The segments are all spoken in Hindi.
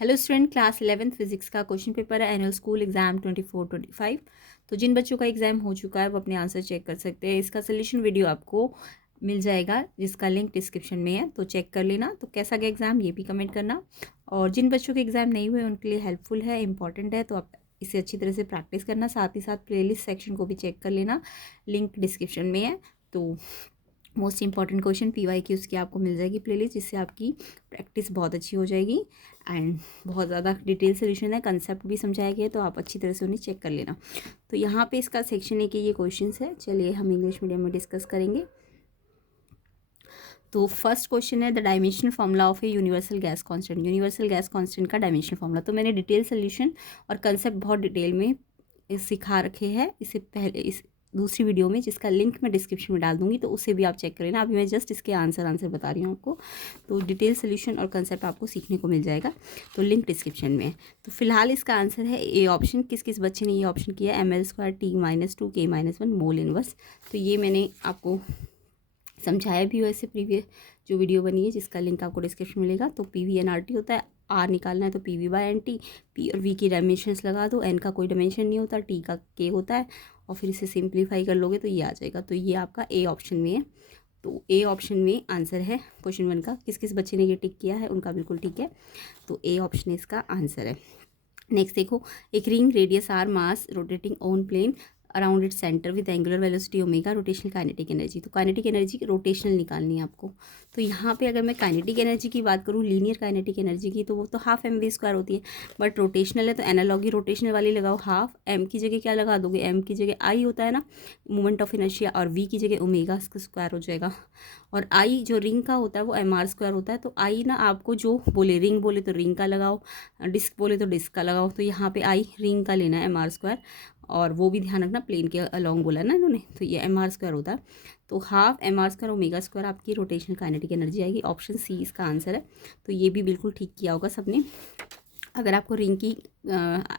Hello student, class 11th physics का क्वेश्चन पेपर है एनुअल स्कूल एग्जाम 24-25। तो जिन बच्चों का एग्जाम हो चुका है वो अपने आंसर चेक कर सकते हैं। इसका सोल्यूशन वीडियो आपको मिल जाएगा जिसका लिंक डिस्क्रिप्शन में है, तो चेक कर लेना। तो कैसा गया एग्ज़ाम ये भी कमेंट करना। और जिन बच्चों के एग्ज़ाम नहीं हुए उनके लिए हेल्पफुल है, इंपॉर्टेंट है, तो आप इसे अच्छी तरह से प्रैक्टिस करना। साथ ही साथ प्लेलिस्ट सेक्शन को भी चेक कर लेना, लिंक डिस्क्रिप्शन में है। तो मोस्ट इंपॉर्टेंट क्वेश्चन PYQs की आपको मिल जाएगी प्लेलिस्ट, जिससे आपकी प्रैक्टिस बहुत अच्छी हो जाएगी। एंड बहुत ज़्यादा डिटेल सोल्यूशन है, कंसेप्ट भी समझाया गया है, तो आप अच्छी तरह से उन्हें चेक कर लेना। तो यहाँ पे इसका सेक्शन है कि ये क्वेश्चंस है। चलिए हम इंग्लिश मीडियम में डिस्कस करेंगे। तो फर्स्ट क्वेश्चन है the dimensional formula of a universal gas constant. Universal gas constant का डायमेंशनल फॉर्मूला, तो मैंने डिटेल सोल्यूशन और कंसेप्ट बहुत डिटेल में सिखा रखे हैं इससे पहले इस दूसरी वीडियो में, जिसका लिंक मैं डिस्क्रिप्शन में डाल दूंगी, तो उसे भी आप चेक कर लेना। अभी मैं जस्ट इसके आंसर बता रही हूँ आपको। तो डिटेल सोल्यूशन और कंसेप्ट आपको सीखने को मिल जाएगा, तो लिंक डिस्क्रिप्शन में है। तो फिलहाल इसका आंसर है ए ऑप्शन। किस किस बच्चे ने ये ऑप्शन किया? ml² T-2 K-1 mole inverse. तो ये मैंने आपको समझाया भी हो ऐसे प्रीवियस जो वीडियो बनी है, जिसका लिंक आपको डिस्क्रिप्शन में मिलेगा। तो PV/NRT होता है, R निकालना है तो PV/NT, P और V की डायमेंशंस लगा दो। N का कोई डायमेंशन नहीं होता, T का K होता है, और फिर इसे सिंप्लीफाई कर लोगे तो ये आ जाएगा। तो ये आपका ए ऑप्शन में है। तो ए ऑप्शन में आंसर है क्वेश्चन 1 का। किस किस बच्चे ने ये टिक किया है उनका बिल्कुल ठीक है, तो ए ऑप्शन इसका आंसर है। नेक्स्ट देखो, एक ring radius R mass rotating on plane around it centre with angular velocity omega, rotational kinetic energy. तो काइनेटिक एनर्जी रोटेशनल निकालनी है आपको। तो यहाँ पे अगर मैं काइनेटिक एनर्जी की बात करूँ, लीनियर काइनेटिक एनर्जी की, तो वो तो हाफ mv² होती है, बट रोटेशनल है तो एनालॉगी रोटेशनल वाली लगाओ। हाफ m की जगह क्या लगा दोगे? m की जगह i होता है ना, मोमेंट ऑफ इनर्शिया, और v की जगह ओमेगा स्क्वायर हो जाएगा। और आई जो रिंग का होता है वो mr² होता है। तो आई ना आपको जो बोले, रिंग बोले तो रिंग का लगाओ, डिस्क बोले तो डिस्क का लगाओ। तो यहाँ पे आई रिंग का लेना है mr², और वो भी ध्यान रखना प्लेन के अलॉन्ग बोला है ना इन्होंने, तो ये mr² होता है। तो हाफ mr² ओमेगा² आपकी रोटेशनल काइनेटिक एनर्जी आएगी। ऑप्शन सी इसका आंसर है। तो ये भी बिल्कुल ठीक किया होगा सबने। अगर आपको रिंग की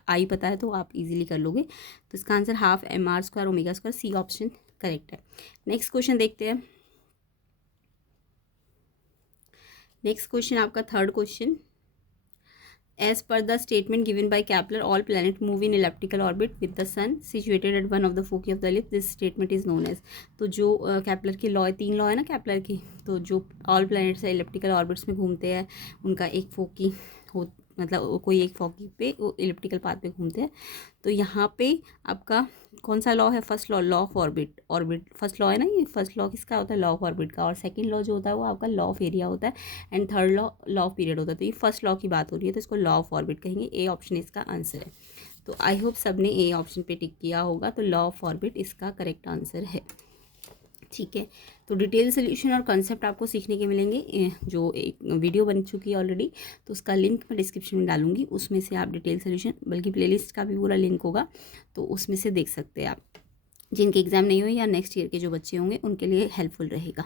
आई पता है तो आप इजीली कर लोगे। तो इसका answer half mr² omega, C option correct है। नेक्स्ट क्वेश्चन देखते हैं। नेक्स्ट क्वेश्चन आपका third question, As per the statement given by Kepler, all planets move in elliptical orbit with the sun situated at one of the foci of the ellipse. This statement is known as। तो जो कैप्लर की लॉ है, 3 लॉ है ना कैप्लर की, तो जो ऑल प्लैनेट्स है इलिप्टिकल ऑर्बिट्स में घूमते हैं, उनका एक फोकी हो, मतलब कोई एक फोकी पे वो इलिप्टिकल पाथ पे घूमते हैं। तो यहाँ पे आपका कौन सा लॉ है? First law, law of orbit. Orbit first law है ना, ये फर्स्ट लॉ किसका होता है? लॉ ऑफ ऑर्बिट का। और सेकंड लॉ जो होता है वो आपका लॉ ऑफ एरिया होता है, and third law law of period होता है। तो ये फर्स्ट लॉ की बात हो रही है, तो इसको लॉ ऑफ ऑर्बिट कहेंगे। ए ऑप्शन इसका आंसर है। तो आई होप सब ने ए ऑप्शन पे टिक किया होगा। तो लॉ ऑफ ऑर्बिट इसका करेक्ट आंसर है। ठीक है, तो डिटेल सोल्यूशन और कंसेप्ट आपको सीखने के मिलेंगे, जो एक वीडियो बन चुकी है ऑलरेडी, तो उसका लिंक मैं डिस्क्रिप्शन में डालूंगी। उसमें से आप डिटेल सोल्यूशन, बल्कि प्लेलिस्ट का भी पूरा लिंक होगा, तो उसमें से देख सकते हैं आप। जिनके एग्ज़ाम नहीं हुए या नेक्स्ट ईयर के जो बच्चे होंगे उनके लिए हेल्पफुल रहेगा।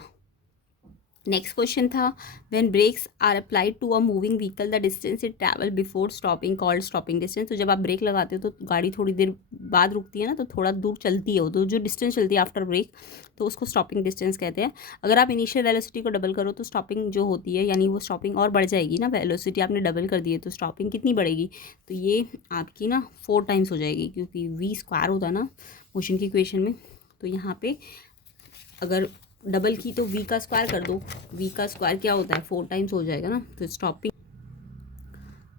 नेक्स्ट क्वेश्चन था, when brakes are applied to a moving vehicle the distance it travel before stopping called stopping distance. तो जब आप ब्रेक लगाते हो तो गाड़ी थोड़ी देर बाद रुकती है ना, तो थोड़ा दूर चलती है वो, तो जो डिस्टेंस चलती है आफ्टर ब्रेक, तो उसको स्टॉपिंग डिस्टेंस कहते हैं। अगर आप इनिशियल वेलोसिटी को डबल करो तो स्टॉपिंग जो होती है, यानी वो स्टॉपिंग और बढ़ जाएगी ना, वेलोसिटी आपने डबल कर दी है तो स्टॉपिंग कितनी बढ़ेगी? तो ये आपकी ना 4 टाइम्स हो जाएगी, क्योंकि v² होता है ना मोशन की इक्वेशन में। तो यहाँ पे अगर डबल की तो v का स्क्वायर कर दो, v का स्क्वायर क्या होता है? 4 टाइम्स हो जाएगा ना। तो स्टॉपिंग,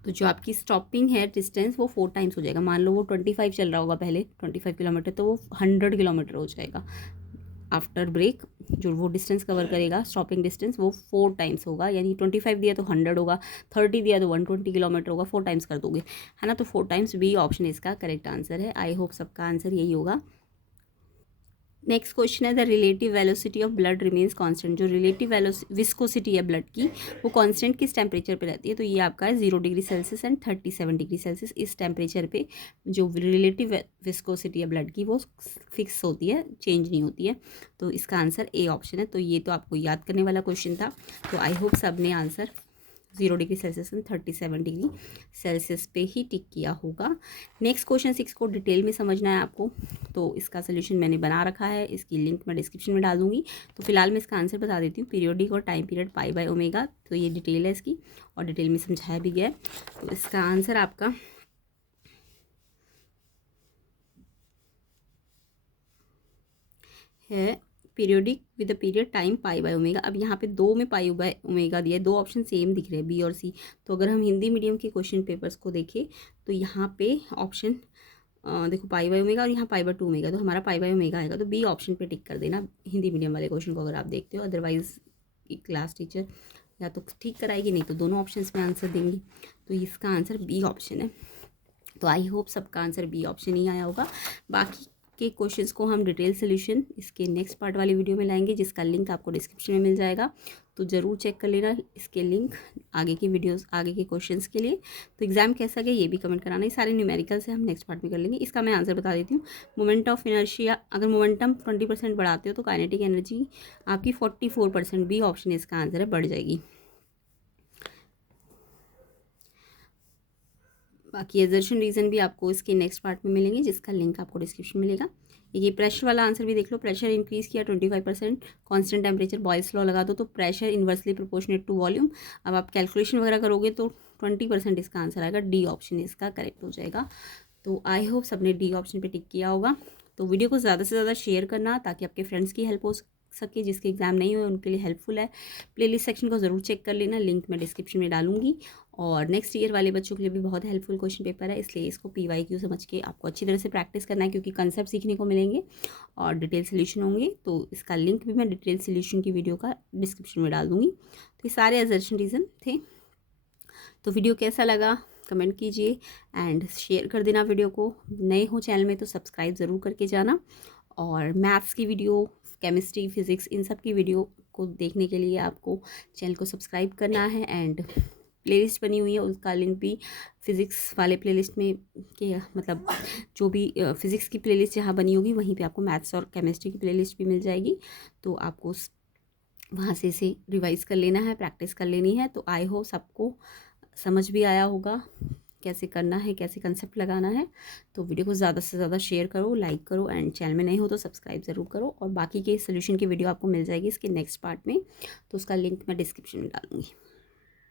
तो जो आपकी स्टॉपिंग है डिस्टेंस वो 4 टाइम्स हो जाएगा। मान लो वो 25 चल रहा होगा पहले, 25 किलोमीटर, तो वो 100 किलोमीटर हो जाएगा आफ्टर ब्रेक। जो वो डिस्टेंस कवर करेगा स्टॉपिंग डिस्टेंस, वो 4 टाइम्स होगा। यानी 25 दिया तो 100 होगा, 30 दिया तो 120 किलोमीटर होगा। 4 टाइम्स कर दोगे, है ना। तो 4 टाइम्स बी ऑप्शन इसका करेक्ट आंसर है। आई होप सबका आंसर यही होगा। नेक्स्ट क्वेश्चन है the relative velocity of blood remains constant. जो रिलेटिव विस्कोसिटी है ब्लड की, वो कांस्टेंट किस टेम्परेचर पे रहती है? तो ये आपका है 0 degree Celsius and 37 degree Celsius. इस टेम्परेचर पे जो रिलेटिव विस्कोसिटी है ब्लड की वो फिक्स होती है, चेंज नहीं होती है। तो इसका आंसर ए ऑप्शन है। तो ये तो आपको याद करने वाला क्वेश्चन था। तो आई होप सब ने answer 0 degree Celsius and 37 degree Celsius पे ही टिक किया होगा। नेक्स्ट क्वेश्चन 6 को डिटेल में समझना है आपको, तो इसका सोल्यूशन मैंने बना रखा है, इसकी लिंक मैं डिस्क्रिप्शन में डाल दूँगी। तो फिलहाल मैं इसका आंसर बता देती हूँ। पीरियोडिक और time period pi by omega, तो ये डिटेल है इसकी और डिटेल में समझाया भी गया है। तो इसका आंसर आपका है periodic with the period time pi by omega. अब यहाँ पे 2 में पाई बाय ओमेगा दिया है, 2 ऑप्शन सेम दिख रहे हैं बी और सी। तो अगर हम हिंदी मीडियम के क्वेश्चन पेपर्स को देखें तो यहाँ पे ऑप्शन देखो पाई बाय ओमेगा और यहाँ पाई बाय 2 ओमेगा, तो हमारा पाई बाय ओमेगा आएगा। तो बी ऑप्शन पे टिक कर देना हिंदी मीडियम वाले क्वेश्चन को अगर आप देखते हो। अदरवाइज क्लास टीचर या तो ठीक कराएगी, नहीं तो दोनों ऑप्शन में आंसर देंगी। तो इसका आंसर बी ऑप्शन है। तो आई होप सबका आंसर बी ऑप्शन ही आया होगा। बाकी के क्वेश्चंस को हम डिटेल सोल्यूशन इसके नेक्स्ट पार्ट वाली वीडियो में लाएंगे, जिसका लिंक आपको डिस्क्रिप्शन में मिल जाएगा। तो ज़रूर चेक कर लेना इसके लिंक आगे की वीडियोस, आगे के क्वेश्चंस के लिए। तो एग्जाम कैसा गया ये भी कमेंट कराना। ये सारे न्यूमेरिकल से हम नेक्स्ट पार्ट में कर लेंगे। इसका मैं आंसर बता देती हूँ। मोमेंट ऑफ इनर्शिया, अगर मोमेंटम 20% बढ़ाते हो तो काइनेटिक एनर्जी आपकी 44%, बी ऑप्शन इसका आंसर है, बढ़ जाएगी। बाकी एजर्शन रीज़न भी आपको इसके नेक्स्ट पार्ट में मिलेंगे, जिसका लिंक आपको डिस्क्रिप्शन में मिलेगा। ये प्रेशर वाला आंसर भी देख लो। प्रेशर इंक्रीज़ किया 25%, कांस्टेंट टेम्परेचर, बॉयल्स लॉ लगा दो तो pressure inversely proportionate to volume. अब आप कैलकुलेशन वगैरह करोगे तो 20% इसका आंसर आएगा। डी ऑप्शन इसका करेक्ट हो जाएगा। तो आई होप सबने डी ऑप्शन पे टिक किया होगा। तो वीडियो को ज़्यादा से ज़्यादा शेयर करना ताकि आपके फ्रेंड्स की हेल्प हो सके, जिसके एग्ज़ाम नहीं हुए उनके लिए हेल्पफुल है। प्लेलिस्ट सेक्शन को ज़रूर चेक कर लेना, लिंक मैं डिस्क्रिप्शन में डालूंगी। और नेक्स्ट ईयर वाले बच्चों के लिए भी बहुत हेल्पफुल क्वेश्चन पेपर है, इसलिए इसको PYQ समझ के आपको अच्छी तरह से प्रैक्टिस करना है, क्योंकि कंसेप्ट सीखने को मिलेंगे और डिटेल सोल्यूशन होंगे। तो इसका लिंक भी मैं डिटेल सोल्यूशन की वीडियो का डिस्क्रिप्शन में डाल दूँगी। तो ये सारे असर्शन रीज़न थे। तो वीडियो कैसा लगा कमेंट कीजिए एंड शेयर कर देना वीडियो को। नए हो चैनल में तो सब्सक्राइब ज़रूर करके जाना। और मैथ्स की वीडियो, केमिस्ट्री, फिज़िक्स, इन सब की वीडियो को देखने के लिए आपको चैनल को सब्सक्राइब करना है। एंड प्लेलिस्ट बनी हुई है, उसका लिंक भी फ़िज़िक्स वाले प्लेलिस्ट में के मतलब जो भी फ़िज़िक्स की प्लेलिस्ट जहाँ बनी होगी वहीं पे आपको मैथ्स और केमिस्ट्री की प्लेलिस्ट भी मिल जाएगी। तो आपको वहाँ से इसे रिवाइज़ कर लेना है, प्रैक्टिस कर लेनी है। तो आई होप सबको समझ भी आया होगा कैसे करना है, कैसे कंसेप्ट लगाना है। तो वीडियो को ज़्यादा से ज़्यादा शेयर करो, लाइक करो एंड चैनल में नहीं हो तो सब्सक्राइब ज़रूर करो। और बाकी के सोल्यूशन की वीडियो आपको मिल जाएगी इसके नेक्स्ट पार्ट में, तो उसका लिंक मैं डिस्क्रिप्शन में डालूंगी।